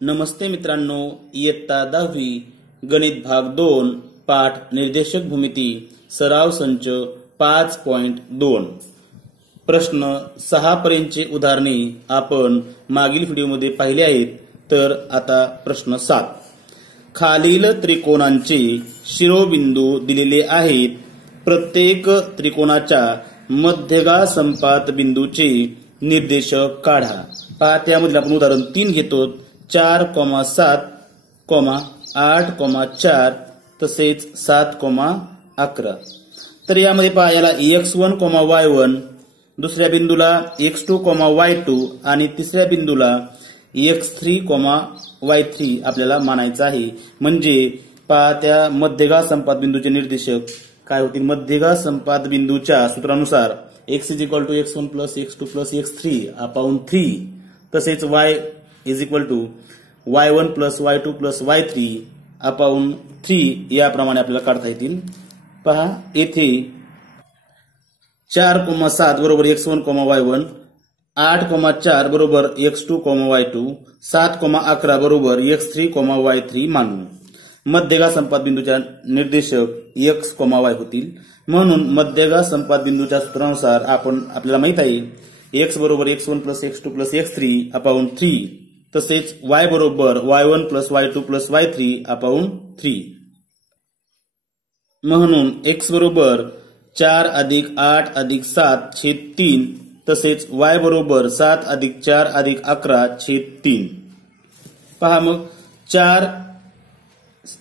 नमस्ते मित्रांनो, इयत्ता 10वी गणित भाग 2 पाठ निर्देशक भूमिती सराव संच 5.2 प्रश्न 6 पर्यंतचे उदाहरणे आपण मागील व्हिडिओमध्ये पाहिले आहेत. तर आता प्रश्न 7. खालील त्रिकोणांचे शिरोबिंदू दिलेले आहेत. प्रत्येक त्रिकोणाच्या मध्यगा संपात बिंदूचे निर्देशक काढा. पहा, त्यामध्ये आपण उदाहरण 3 घेतो. 4,7, 8,4 तसेच 7,11. तर यामध्ये पहा, याला x1, y1, दुसऱ्या बिंदूला x2, y2 आणि तिसऱ्या बिंदूला x3, y3 आपल्याला मानायचं आहे. म्हणजे पहा, त्या मध्यगा संपात बिंदूचे निर्देशक काय होतील? मध्यगा संपात बिंदूच्या सूत्रानुसार x = x1 + x2 + x3 upon 3 तसेच y = y1 + y2 + y3 upon 3 याप्रमाणे आपल्याला काढता येतील. पहा, येथे 4,7 बरोबर x1, y1, 8,4 बरोबर x2, y2, 7,11 बरोबर x3, y3 मानू. मध्यगा संपात बिंदूच्या निर्देशक x, y होतील. म्हणून मध्यगा संपात बिंदूच्या सूत्रानुसार आपल्याला माहित आहे x बरोबर x1 + x2 + x3 अपॉन 3 तसेच y बरोबर y1 + y2 + y3 अपॉन 3. म्हणून x बरोबर 4 + 8 + 7 छेद 3 तसेच y बरोबर 7 + 4 + 11 छेद 3. पहा, मग 4,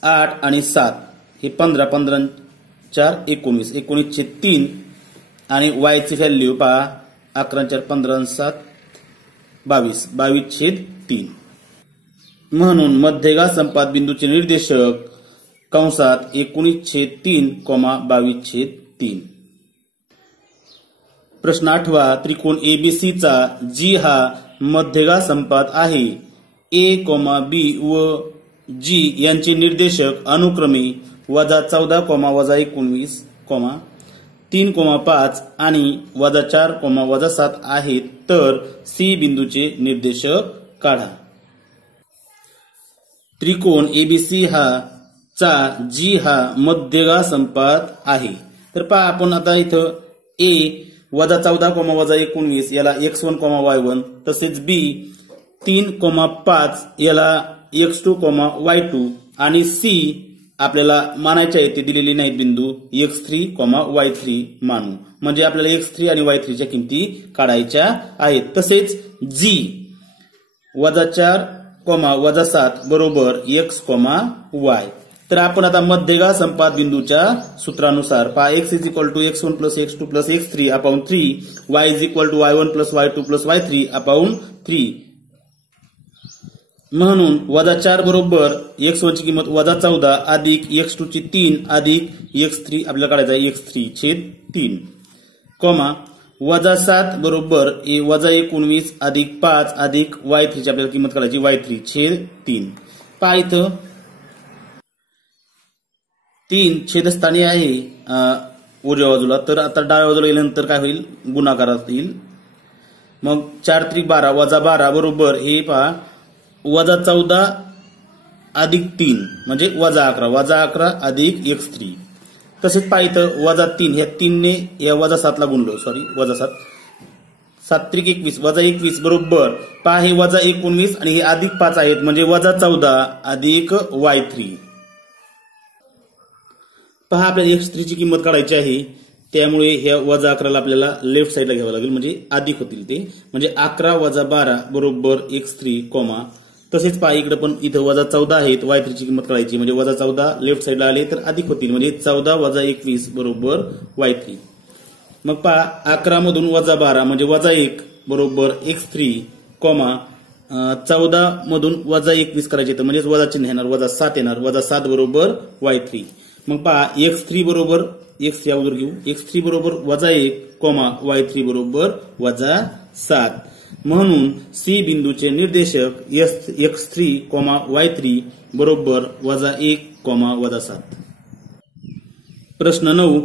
8 आणि 7 हे 15, 15, 4, 19, 19 छेद 3 आणि y ची व्हॅल्यू पहा 11, 4, 15, 7, 22, 22 छेद 3. म्हणून मध्यगा संपात बिंदूचे निर्देशक कंसात 19/3, 22/3. प्रश्न 8. त्रिकोण ABC चा G हा मध्यगा संपात आहे. A, B व G यांचे निर्देशक अनुक्रमे -14, -19, 3,5 आणि -4, -7 आहेत. तर C बिंदूचे निर्देशक काढा. त्रिकोण ABC चा G हा मध्यगा संपात आहे. तर पहा, आपण आता इथं A -14, -19 याला x1, y1 तसेच B 3,5 याला x2, y2 आणि C आपल्याला मानायचे आहे ते दिलेले नाहीत बिंदू x3, y3 मानू. म्हणजे आपल्याला x3 आणि y3 च्या किमती काढायच्या आहेत. तसेच G -4, -7 बरोबर x, y. तर आपण आता मध्यगा संपात बिंदूच्या सूत्रानुसार पहा, x = x1 + x2 + x3 upon 3, y = y1 + y2 + y3 upon 3. म्हणून -4 बरोबर x1 ची किंमत -14 अधिक x2 ची 3 अधिक x3 आपल्याला काढायचा आहे x3 छेद 3, -7 बरोबर -19 अधिक 5 अधिक y3 ची आपल्याला किंमत काढायची y3 छेद 3. पहा, इथं 3 छेदस्थानी आहे उजव्या बाजूला. तर आता डाव्या बाजूला गेल्यानंतर काय होईल? गुणाकारात येईल. मग 4 × 12 -12 बरोबर हे पहा -14 अधिक 3 म्हणजे -11 अधिक x3. तसेच पहा, इथं -3 ह्या 3 ने या -7 ला गुणलो. 7 7 × 21 -21 बरोबर पहा हे -19 आणि हे अधिक 5 आहेत म्हणजे -14 अधिक y3. पहा, आपल्याला x3 ची किंमत काढायची आहे. त्यामुळे ह्या -11 ला आपल्याला लेफ्ट साईडला घ्यावं लागेल म्हणजे अधिक होतील ते. म्हणजे 11 - 12 बरोबर x3, तसेच पहा इकडे पण इथं -14 आहेत. y3 ची किंमत काढायची म्हणजे -14 लेफ्ट साईडला आले तर अधिक होतील म्हणजे 14 - 21 बरोबर y3. मग पहा 11 मधून -12 म्हणजे -1 बरोबर x3, 14 मधून -21 करायचे तर म्हणजे वजा चिन्ह येणार, -7 येणार, -7 बरोबर y3. मग पहा x3 बरोबर x या अगोदर घेऊ. x3 बरोबर -1, y3 बरोबर -7. म्हणून C बिंदूचे निर्देशक x3, y3 बरोबर -1, -7. प्रश्न 9.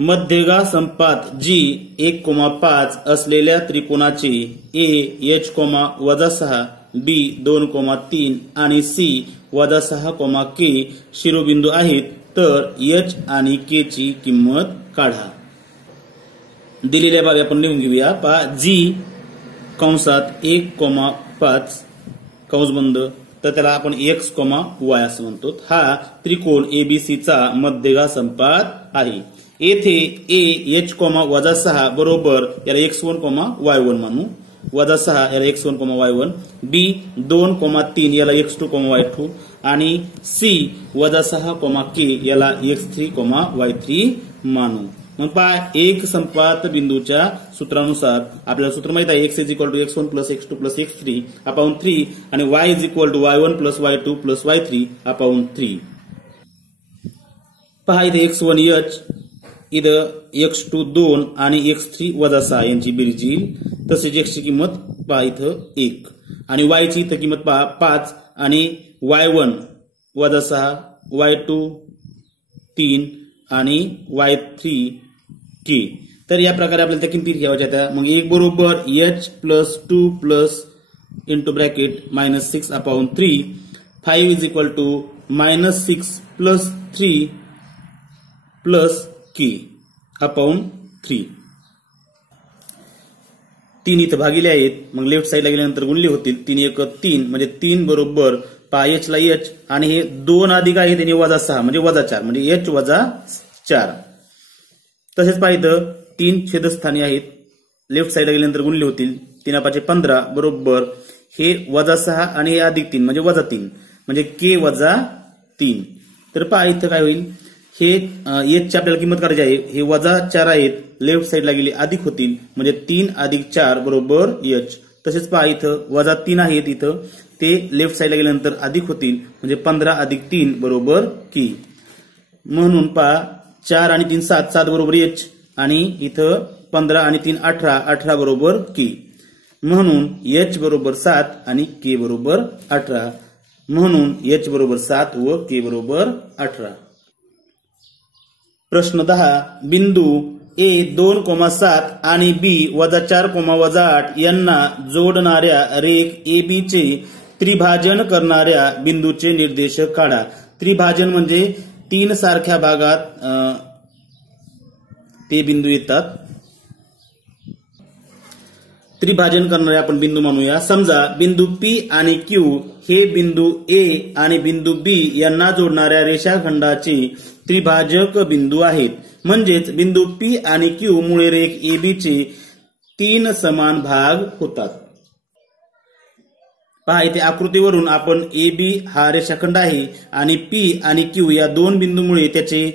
मध्यगा संपात G 1,5 असलेल्या त्रिकोणाचे A H, -6 बी 2,3 आणि सी -6, शिरोबिंदू आहेत, तर एच आणि के ची किंमत काढा. दिलेल्या बाबी आपण लिहून घेऊया. पहा जी कंसात 1,5 कंस बंद, तर त्याला आपण x, y असं म्हणतो. हा त्रिकोण एबीसीचा मध्यगा संपात आहे. येथे a h, -6 बरोबर याला x1, y1 मानू, -6 याला x1, y1, b 2,3 याला x2, y2 आणि c -6, k याला x3, y3 मानू. मग पहा एक संपात बिंदूच्या सूत्रानुसार आपल्याला सूत्र माहित आहे x = x1 + x2 + x3 3 आणि y = y1 + y2 + y3 3. पहा इथे x1 h, इथं x2 2 आणि x3 -6 यांची बेरीज येईल. तसेच x ची किंमत पहा इथं 1 आणि y ची इथं किंमत पहा 5 आणि y1 -6, y2 3 आणि y3 k. तर या प्रकारे आपल्याला त्या किमती घ्यायच्या त्या. मग 1 बरोबर h + 2 + -6/3, 5 = -6 + 3 + k/3. 3 इथं भागिले आहेत, मग लेफ्ट साईडला गेल्यानंतर गुणले होतील. 3 1 3 म्हणजे 3 बरोबर पहा h ला h आणि हे 2 अधिक आहे आणि -6 म्हणजे -4 म्हणजे h - 4. तसेच पहा इथं 3 छेदस्थानी आहेत, लेफ्ट साईडला गेल्यानंतर गुणले होतील. 3 5 15 बरोबर हे -6 आणि हे +3 म्हणजे -3 म्हणजे k - 3. तर पहा इथं काय होईल, हे h ची आपल्याला किंमत काढायची आहे. हे -4 आहेत, लेफ्ट साईडला गेले अधिक होतील म्हणजे 3 + 4 बरोबर h. तसेच पहा इथं -3 आहेत, इथं ते लेफ्ट साईडला गेल्यानंतर अधिक होतील म्हणजे 15 + 3 बरोबर k. म्हणून पहा 4 आणि 3 7, 7 बरोबर h आणि इथं 15 आणि 3 18, 18 बरोबर k. म्हणून h बरोबर 7 आणि k बरोबर 18. म्हणून h बरोबर 7 व k बरोबर 18. प्रश्न 10. बिंदू A 2,7 आणि B -4, -8 यांना जोडणाऱ्या रेख AB चे त्रिभाजन करणाऱ्या बिंदूचे निर्देशक काढा. त्रिभाजन म्हणजे 3 सारख्या भागात ते बिंदू येतात. त्रिभाजन करणारे आपण बिंदू मानूया. समजा बिंदू P आणि Q हे बिंदू A आणि बिंदू B यांना जोडणाऱ्या रेषाखंडाचे त्रिभाजक बिंदू आहेत. म्हणजेच बिंदू P आणि Q मुळे रेख AB चे 3 समान भाग होतात. पहा इथे आकृतीवरून आपण AB हा रेषाखंड आहे आणि P आणि Q या दोन बिंदूमुळे त्याचे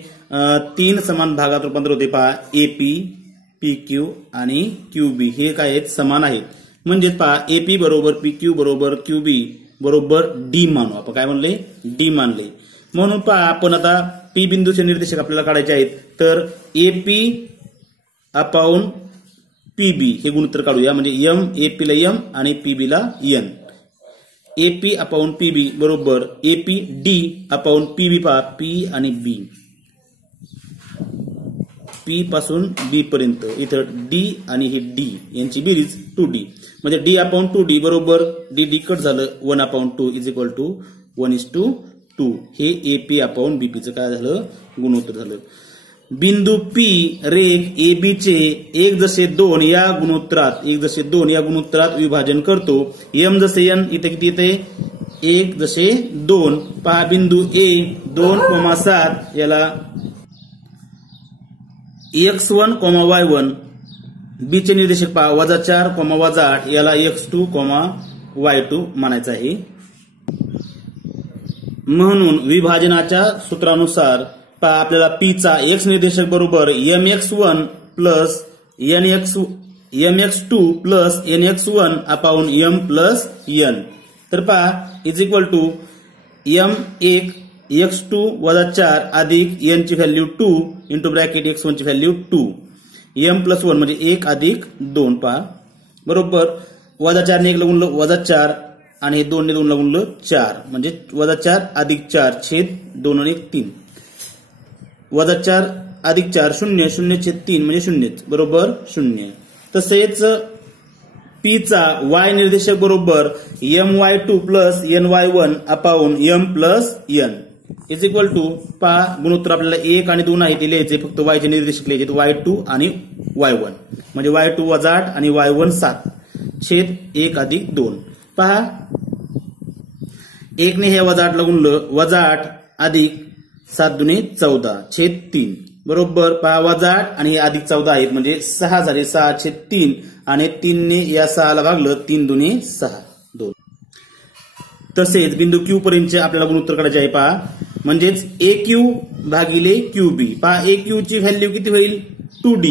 3 समान भागात रूपांतर होते. पहा AP, PQ आणि QB हे काय आहेत, समान आहेत. म्हणजेच पहा AP बरोबर PQ बरोबर QB बरोबर D मानू. आपण काय म्हणले, D मानले. म्हणून पहा आपण आता P बिंदूचे निर्देशक आपल्याला काढायचे आहेत. तर AP अपॉन PB हे गुणोत्तर काढूया. म्हणजे M AP ला M आणि PB ला N. AP अपॉन PB बरोबर AP D अपॉन PB. पहा P आणि B, P पासून B पर्यंत इथं D आणि हे D यांची बेरीज 2D म्हणजे D अपॉन 2D बरोबर D कट झालं 1/2 = 1:2. हे AP अपॉन BP चं काय झालं, गुणोत्तर झालं. बिंदू P रेख AB चे 1:2 या गुणोत्तरात विभाजन करतो. M जसे N इथे किती येते, 1:2. पहा बिंदू A 2,7 याला x1, y1, B चे निर्देशक पहा -4, -8 याला x2, y2 मानायचं आहे. म्हणून विभाजनाच्या सूत्रानुसार पहा आपल्याला P चा x निर्देशक बरोबर mx1 plus mx2 plus nx1 upon m plus n. तर पहा m1 x2 - 4 अधिक n ची व्हॅल्यू 2 इंटू ब्रॅकेट x1 ची व्हॅल्यू 2 m + 1 म्हणजे 1 अधिक 2. पहा बरोबर -4 ने 1 ला गुणलं -4 आणि हे 2 ने 2 ला गुणलं 4 म्हणजे -4 अधिक 4 छेद 2 आणि 1 3. -4 अधिक 4 0, 0 छेद 3 म्हणजे 0 बरोबर 0. तसेच पी चा वाय निर्देशक बरोबर my2 प्लस ny1 अपाऊन m plus n is equal to पहा गुणोत्तर आपल्याला 1 आणि 2 आहे ते लिहायचे, फक्त y चे निर्देशक लिहायचे y2 आणि y1 म्हणजे y2 वजा 8 आणि y1 7 छेद 1 अधिक 2. पहा 1 ने हे वजा 8 ला गुणलं, वजा 8 अधिक 7 दुने 14 छेद 3 बरोबर. पहा वजा 8 आणि हे अधिक 14 आहेत म्हणजे 6 झाले, 6 छेद 3 आणि 3 ने या 6 ला भागलं, 3 दुने 6 2. तसेच बिंदू क्यू पर्यंतचे आपल्याला गुणोत्तर काढायचे आहे. पहा म्हणजेच AQ भागिले QB. पहा AQ ची व्हॅल्यू किती होईल 2D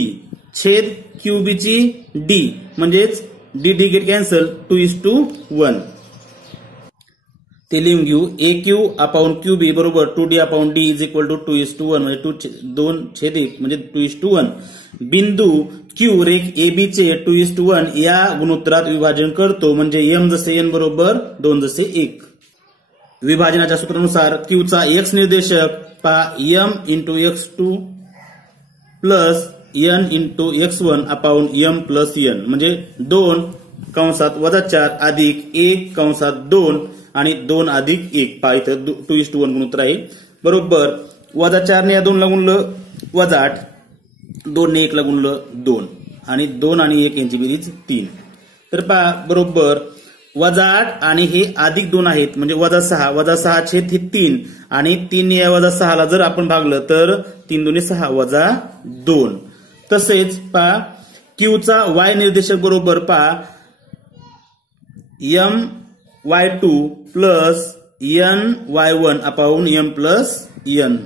छेद QB ची D म्हणजेच D गेट कॅन्सल 2:1 ते लिहून घेऊ. AQ अपाऊन QB बरोबर 2D upon D is equal to 2:1 म्हणजे 2/1 म्हणजे 2:1. बिंदू Q रेख AB चे 2:1 या गुणोत्तरात विभाजन करतो म्हणजे M जसे N बरोबर 2 जसे 1. विभाजनाच्या सूत्रानुसार Q चा x निर्देशक पहा M into x2 plus N into x1 upon M plus N म्हणजे 2 कंसात वजा 4 अधिक 1 कंसात 2 आणि 2 अधिक 1. पहा इथं 2:1 गुणोत्तर आहे बरोबर. वजा 4 ने या 2 ला गुणलं वजा 8, 2 ने 1 ला गुणलं 2 आणि 2 आणि 1 यांची बेरीज 3. तर पहा बरोबर वजा 8 आणि हे अधिक 2 आहेत म्हणजे वजा 6, वजा 6 छेद 3 आणि 3 ने या वजा 6 ला जर आपण भागलं तर 3 दुने 6 वजा 2. तसेच पहा Q चा y निर्देशक बरोबर पहा my2 प्लस ny1 अपाऊन m प्लस n.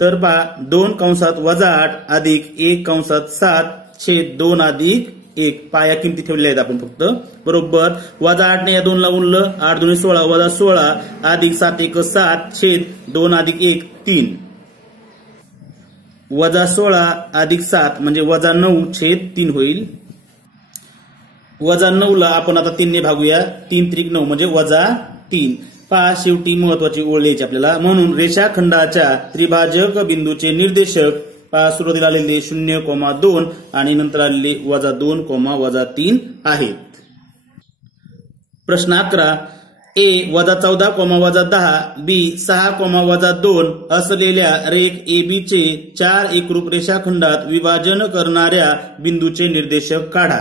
तर पहा 2 कंसात वजा 8 अधिक 1 कंसात 7 छेद 2 अधिक 1. पहा या किमती ठेवलेल्या आहेत आपण फक्त बरोबर. वजा 8 ने या 2 ला गुणलं, 8 दुने 16 वजा 16 अधिक 7 1 7 छेद 2 अधिक 1 3 वजा 16 अधिक 7 म्हणजे वजा 9 छेद 3 होईल. वजा 9 ला आपण आता 3 ने भागूया, 3 त्रिक 9 म्हणजे वजा 3. पहा शेवटी महत्वाची ओळ लिहायची आपल्याला म्हणून रेषाखंडाच्या त्रिभाजक बिंदूचे निर्देशक पहा सुरुवातीला आलेले 0,2 आणि नंतर आलेले वजा 2, वजा 3 आहेत. प्रश्न 11 A वजा 14, वजा 10 B 6, वजा 2 असलेल्या रेख AB चे 4 एकरूप रेषाखंडात विभाजन करणाऱ्या बिंदूचे निर्देशक काढा.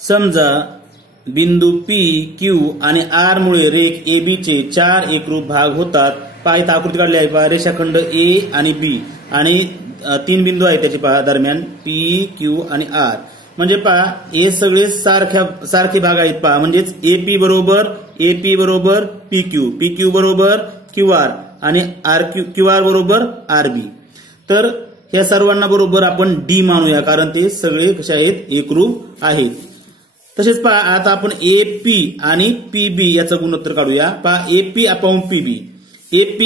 समजा बिंदू P, Q आणि R मुळे रेख AB चे 4 एकरूप भाग होतात. पहा इथं आकृती काढली आहे. पहा रेषाखंड A आणि B आणि 3 बिंदू आहेत त्याचे पहा दरम्यान P, Q आणि R म्हणजे पहा हे सगळे सारखे भाग आहेत. पहा म्हणजेच AP बरोबर PQ, PQ बरोबर QR आणि QR बरोबर RB. तर या सर्वांना बरोबर आपण D मानूया कारण ते सगळे कसे आहेत एकरूप आहेत. तसेच पहा आता आपण AP आणि PB याचं गुणोत्तर काढूया. पहा AP upon PB, AP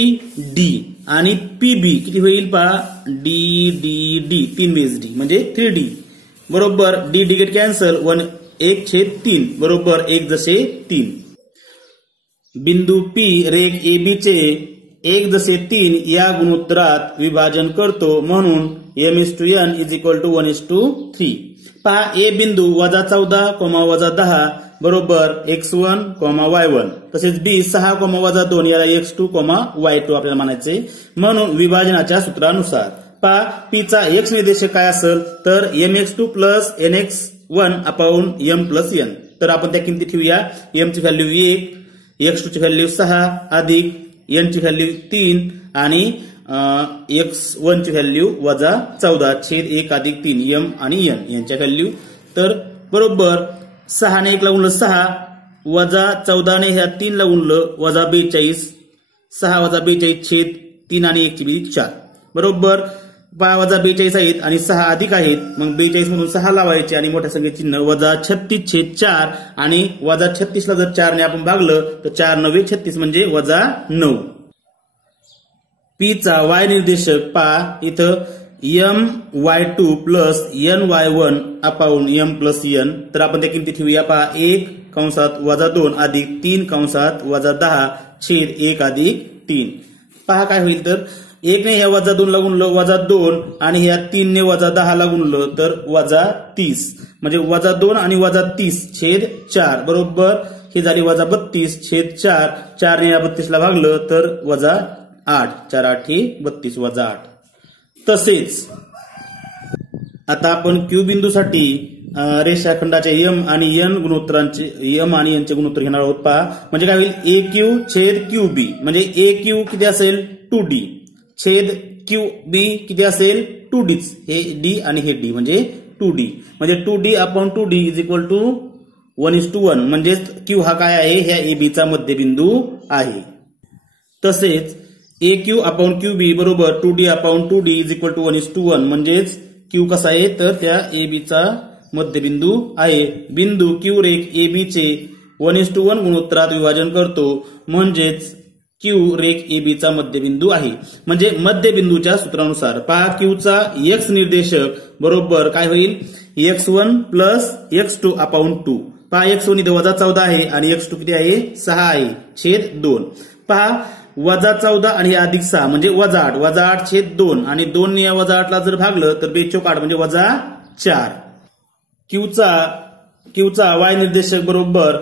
D आणि PB किती होईल पहा D 3 बेस D म्हणजे 3D बरोबर. D गेट कॅन्सल 1/3 बरोबर 1 जसे 3. बिंदू P रेख AB चे 1 जसे 3 या गुणोत्तरात विभाजन करतो म्हणून M:n इज इक्वल टू 1:3. पहा A बिंदू वजा 14, वजा 10 बरोबर x1, y1 तसेच B 6, वजा 2 याला x2, y2 आपल्याला मानायचे म्हणून विभाजनाच्या सूत्रानुसार. पहा P चा x निर्देशक काय असेल तर mx2 plus nx1 upon m plus n. तर आपण त्या किमती ठेवूया. m ची व्हॅल्यू 1, x2 ची व्हॅल्यू 6 अधिक n ची व्हॅल्यू 3 आणि x1 ची व्हॅल्यू वजा 14 छेद 1 अधिक 3 m आणि n यांच्या व्हॅल्यू. तर बरोबर 6 ने 1 ला गुणलं 6 वजा 14 ने ह्या 3 ला गुणलं वजा 42, 6 वजा 42 छेद 3 आणि 1 ची बेरीज 4 बरोबर. वजा 42 आहेत आणि 6 अधिक आहेत मग 42 मधून 6 लावायचे आणि मोठ्या संख्येचे चिन्ह वजा 36 छेद 4 आणि वजा 36 ला जर 4 ने आपण भागलं तर 4 9 36 म्हणजे वजा 9. P चा y निर्देशक पहा इथं my2 प्लस ny1 अपाऊन m प्लस n. तर आपण त्या किमती ठेवूया. पहा 1 कंसात वजा 2 अधिक 3 कंसात वजा 10 छेद 1 अधिक 3. पहा काय होईल तर 1 ने ह्या वजा 2 ला गुणलं वजा 2 आणि ह्या 3 ने वजा 10 ला गुणलं तर वजा 30 म्हणजे -2 आणि -30/4 बरोबर ही झाली -32/4. 4 ने या 32ला भागलं तर -8. 4 8 32 -8. तसेच आता आपण क्यू बिंदूसाठी रेषाखंडाच्या एम आणि एन गुणोत्तरांचे एम आणि एनचे गुणोत्तर घेणार आहोत. पहा म्हणजे काय होईल AQ/QB म्हणजे AQ किती असेल 2D छेद QB किती असेल 2D. हे D आणि हे D म्हणजे 2D म्हणजे 2D/2D इज इक्वल टू 1:1 म्हणजे Q हा काय आहे ह्या AB चा मध्यबिंदू आहे. तसेच AQ/QB बरोबर 2D/2D इज इक्वल टू 1:1 म्हणजेच Q कसा आहे तर त्या AB चा मध्यबिंदू आहे. बिंदू Q रेख AB चे 1:1 गुणोत्तरात विभाजन करतो म्हणजेच Q रेख AB चा मध्यबिंदू आहे. म्हणजे मध्यबिंदूच्या सूत्रानुसार पहा Q चा x निर्देशक बरोबर काय होईल x1 प्लस x2/2. पहा x1 इथे -14 आहे आणि x2 किती आहे 6 आहे छेद 2. पहा -14 आणि +6 म्हणजे -8 -8/2 आणि 2 ने या -8ला जर भागलं तर 2×8 म्हणजे -4. Q चा y निर्देशक बरोबर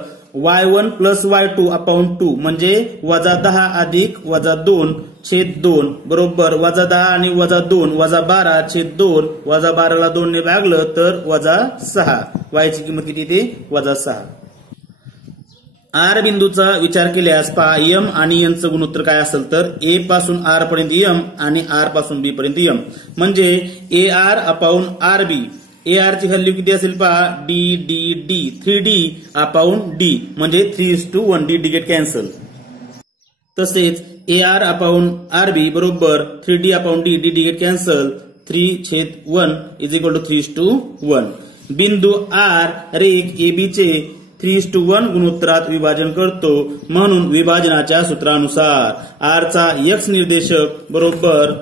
y1 प्लस y2/2 म्हणजे -10 अधिक -2/2 बरोबर -10 आणि -2 -12/2 -12ला 2 ने भागलं तर -6. y ची किंमत किती येते -6. R बिंदूचा विचार केल्यास पहा M आणि N चं गुणोत्तर काय असेल तर A पासून R पर्यंत M आणि R पासून B पर्यंत M म्हणजे AR/RB. AR ची व्हॅल्यू किती असेल पहा D 3D/D म्हणजे 3:1 D गेट कॅन्सल. तसेच AR/RB बरोबर 3D/D D get cancel 3/1 is equal to 3:1. बिंदू R रेख AB चे 3:1 गुणोत्तरात विभाजन करतो म्हणून विभाजनाच्या सूत्रानुसार R चा x निर्देशक बरोबर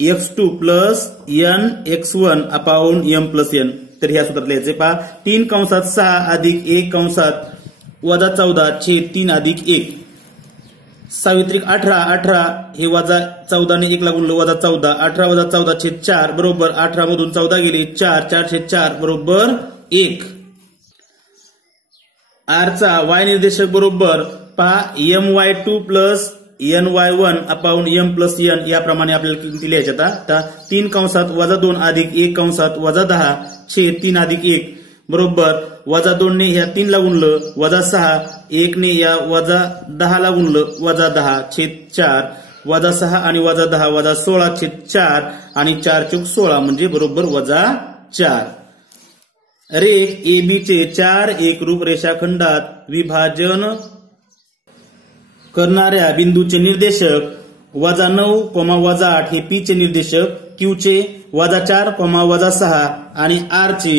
mx2 प्लस nx1/m+n. तर ह्या सूत्रात लिहायचे पहा 3/6 अधिक 1/14 छेद 3 अधिक 1 सावित्रिक 18 हे -14 ने 1 ला गुणलं -14 18 - 14/4 बरोबर 18 मधून 14 गेले 4/4 बरोबर 1. R चा y निर्देशक बरोबर पहा my2 प्लस ny1/m+n याप्रमाणे आपल्याला किती लिहायच्या आता 3/2 अधिक 1/10 छेद 3 अधिक 1 बरोबर -2 ने ह्या 3 ला गुणलं -6 1 ने या -10 ला गुणलं -10 छेद 4 -6 आणि -10 16 छेद 4 आणि 4×16 म्हणजे बरोबर -4. रेख AB चे 4 एकरूप रेषाखंडात विभाजन करणाऱ्या बिंदूचे निर्देशक -9, -8 हे P चे निर्देशक, Q चे -4, -6 आणि R चे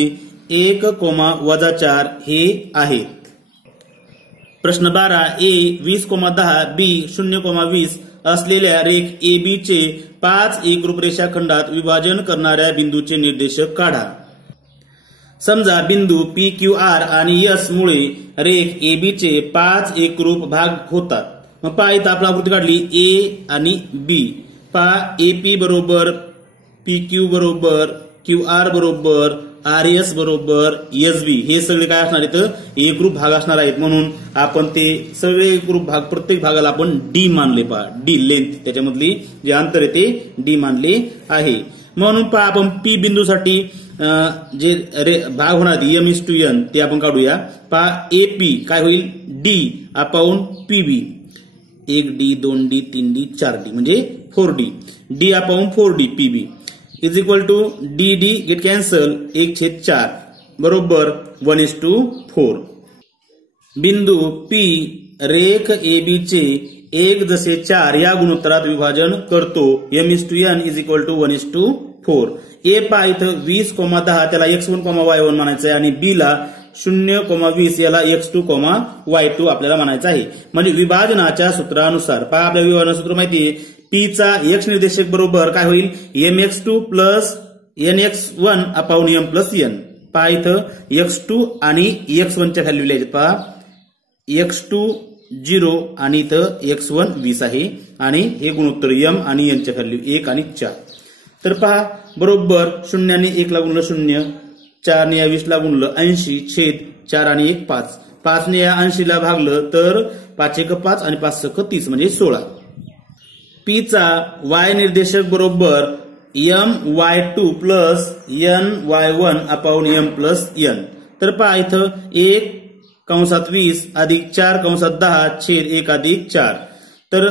1, -4 हे आहेत. प्रश्न 12 A 20,10 B 0,20 असलेल्या रेख AB चे 5 एकरूप रेषाखंडात विभाजन करणाऱ्या बिंदूचे निर्देशक काढा. समजा बिंदू PQR आणि S मुळे रेख AB चे 5 एकरूप भाग होतात. मग पहा इथं आपण आकृती काढली A आणि B. पहा AP बरोबर PQ बरोबर QR बरोबर RS बरोबर SB हे सगळे काय असणार आहेत एकरूप भाग असणार आहेत. म्हणून आपण ते सगळे एकरूप भाग प्रत्येक भागाला आपण D मानले. पहा D लेंथ त्याच्यामधली जे अंतर आहे ते D मानले आहे. म्हणून पहा आपण P बिंदूसाठी जे भाग होणार M:n ते आपण काढूया. पहा AP काय होईल D/PB 1D 2D 3D 4D म्हणजे 4D D/4D PB is equal to DD get cancel 1/4 बरोबर 1:4. बिंदू P रेख AB चे 1:4 या गुणोत्तरात विभाजन करतो. M:n is equal to 1:4. A पहा इथं 20,10 त्याला x1, y1 म्हणायचं आहे आणि B ला 0,20 याला x2, y2 आपल्याला म्हणायचं आहे. म्हणजे विभाजनाच्या सूत्रानुसार पहा आपल्या विभाजनाचं सूत्र माहिती आहे P चा x निर्देशक बरोबर काय होईल mx2 प्लस nx1/m+n. पहा इथं x2 आणि x1 च्या व्हॅल्यू लिहायचे. पहा x2 0 आणि इथं x1 20 आहे आणि हे गुणोत्तर m आणि n च्या व्हॅल्यू 1 आणि 4. तर पहा बरोबर 0 ने 1 ला गुणलं 0 4 ने या 20 ला गुणलं 80 छेद 4 आणि 1 5. 5 ने या 80 ला भागलं तर 5 1 5 आणि 5 6 30 म्हणजे 16. P चा y निर्देशक बरोबर my2 plus ny1 upon m plus n. तर पहा इथं 1/20 अधिक 4/10 छेद 1 अधिक 4. तर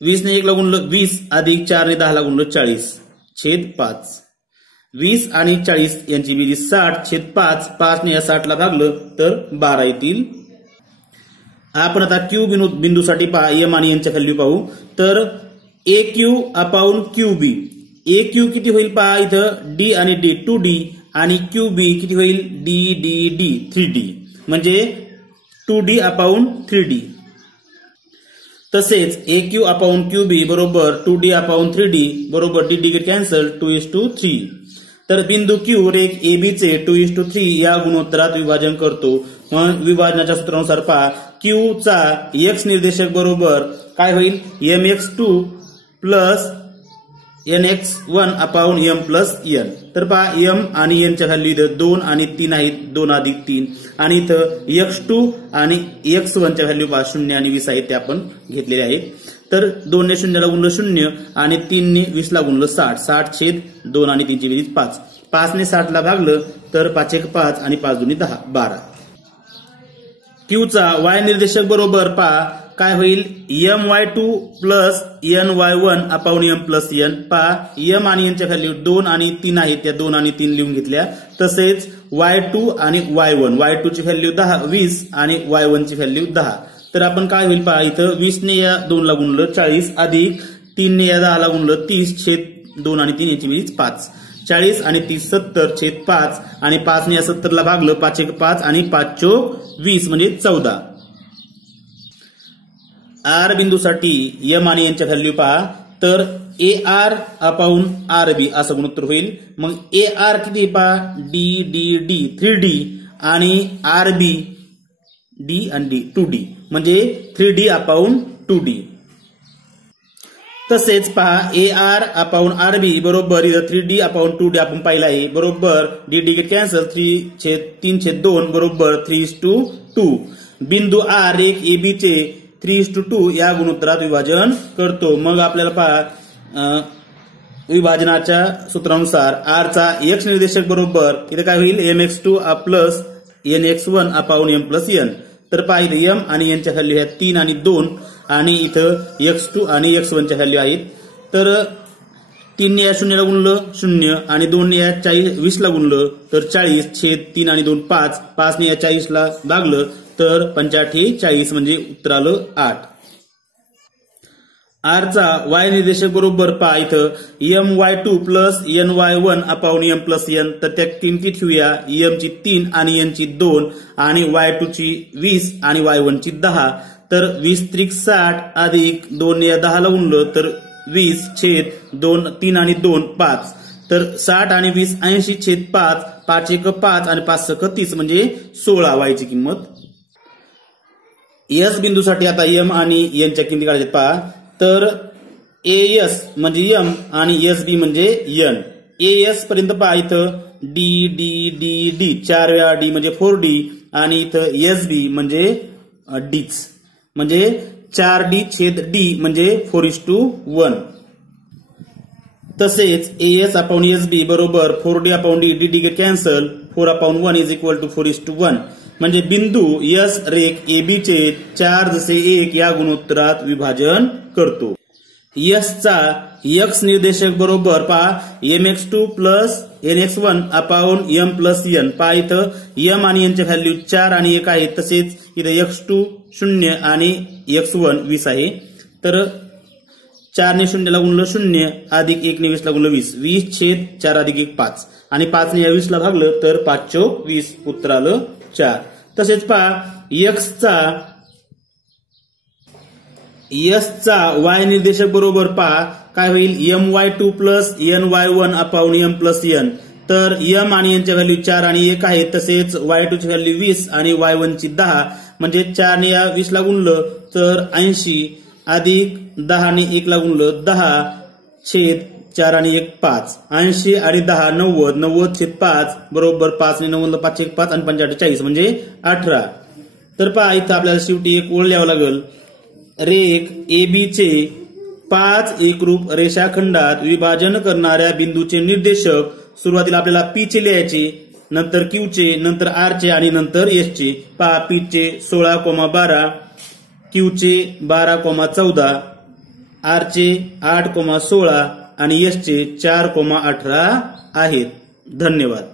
20 ने 1 ला गुणलं 20 अधिक 4 ने 10 ला गुणलं 40 छेद 5. 20 आणि 40 यांची बेरीज 60 छेद 5. 5 ने या 60 ला भागलं तर 12 येतील. आपण आता क्यू बिंदूसाठी पहा m आणि n च्या व्हॅल्यू पाहू. तर AQ अपॉन QB. AQ किती होईल पहा इथं D आणि D 2D आणि QB किती होईल D 3D म्हणजे 2D अपॉन 3D. तसेच AQ अपॉन QB बरोबर 2D अपॉन 3D बरोबर D कॅन्सल 2:3. तर बिंदू Q रेख AB चे 2:3 या गुणोत्तरात विभाजन करतो. मग विभाजनाच्या सूत्रानुसार पहा Q चा x निर्देशक बरोबर काय होईल mx2 plus nx1 upon m plus n. तर पहा m आणि n च्या व्हॅल्यू इथं 2 आणि 3 आहेत. 2 अधिक 3 आणि इथं x2 आणि x1 च्या व्हॅल्यू पहा 0 आणि 20 आहेत ते आपण घेतलेले आहेत. तर 2 ने 0 ला गुणलं 0 आणि 3 ने 20 ला गुणलं 60. 60 छेद 2 आणि 3 ची बेरीज 5. 5 ने 60 ला भागलं तर 5 1 5 आणि 5 2 10 12. Q चा y निर्देशक बरोबर पहा काय होईल my2 plus ny1 upon m plus n. पहा m आणि n च्या व्हॅल्यू 2 आणि 3 आहेत त्या 2 आणि 3 लिहून घेतल्या. तसेच y2 आणि y1 ची व्हॅल्यू 20 आणि y1 ची व्हॅल्यू 10. तर आपण काय होईल पहा इथं 20 ने या 2 ला गुणलं 40 अधिक 3 ने या 10 ला गुणलं 30 छेद 2 आणि 3 याची बेरीज 5. 40 आणि 30 70 छेद 5 आणि 5 ने या 70 ला भागलं 5 1 5 आणि 5 चोक 20 म्हणजे 14. R बिंदूसाठी m आणि n च्या व्हॅल्यू पहा. तर AR अपॉन RB असं गुणोत्तर होईल. मग AR किती पहा D 3D आणि RB D आणि D 2D म्हणजे 3D अपॉन 2D. तसेच पहा AR अपॉन RB बरोबर 3D अपॉन 2D आपण पाहिलं आहे बरोबर D कॅन्सल 3/2 बरोबर 3:2. बिंदू R रेख AB चे 3:2 या गुणोत्तरात विभाजन करतो. मग आपल्याला पहा विभाजनाच्या सूत्रानुसार R चा x निर्देशक बरोबर इथे काय होईल mx2 plus nx1 upon m plus n. तर पहा इथे m आणि n च्या व्हॅल्यू आहेत 3 आणि 2 आणि इथं x2 आणि x1 च्या व्हॅल्यू आहेत. तर 3 ने या 0 ला गुणलं 0 आणि 2 ने या 20 ला गुणलं तर 40 छेद 3 आणि 2 5. 5 ने या 40 ला भागलं तर 85 40 म्हणजे उत्तर आलं 8. R चा y निर्देशक बरोबर पहा इथं my2 plus ny1 upon m plus n. तर त्या किमती ठेवूया m ची 3 आणि n ची 2 आणि y2 ची 20 आणि y1 ची 10. तर 20 त्रिक 60 अधिक 2 ने या 10 ला गुणलं तर 20 छेद 2 3 आणि 2 5. तर 60 आणि 20 80 छेद 5 5 1 5 आणि 5 6 30 म्हणजे 16 y ची किंमत. S बिंदूसाठी आता m आणि n च्या किमती काढायच्या पहा. तर AS म्हणजे m आणि SB म्हणजे n. AS पर्यंत पहा इथं D 4 वेळा D म्हणजे 4D आणि इथं SB म्हणजे Dच म्हणजे 4D छेद D म्हणजे 4:1. तसेच AS अपॉन SB बरोबर 4D upon D cancel 4/1 is equal to 4:1 म्हणजे बिंदू S रेख AB चे 4:1 या गुणोत्तरात विभाजन करतो. S चा x निर्देशक बरोबर पहा mx2 plus nx1 upon m plus n. पहा इथं m आणि n च्या व्हॅल्यू 4 आणि 1 आहेत. तसेच इथं x2 0 आणि x1 20 आहे. तर 4 ने 0 ला गुणलं 0 अधिक 1 ने 20 ला गुणलं 20. 20 छेद 4 अधिक 1 5 आणि 5 ने या 20 ला भागलं तर 5 चोक 20 उत्तर आलं 4. तसेच पहा S चा y निर्देशक बरोबर पहा काय होईल my2 plus ny1 upon m plus n. तर m आणि n च्या व्हॅल्यू 4 आणि 1 आहेत. तसेच y2 ची व्हॅल्यू 20 आणि y1 ची 10 म्हणजे 4 ने या 20 ला गुणलं तर 80 अधिक 10 ने 1 ला गुणलं 10 छेद 4 आणि 1 5, 80 आणि 10 90, 90/5 बरोबर 5 आणि 90 5 1 5 आणि 5 40 म्हणजे 18. तर पहा इथं आपल्याला शेवटी एक ओळ लिहावं लागेल. रेख AB चे 5 एकरूप रेषाखंडात विभाजन करणाऱ्या बिंदूचे निर्देशक सुरुवातीला आपल्याला P चे लिहायचे, नंतर Q चे, नंतर R चे आणि नंतर S चे. पहा P चे 16,12, Q चे 12,14, R चे 8,16 आणि S चे 4,18 आहेत. धन्यवाद.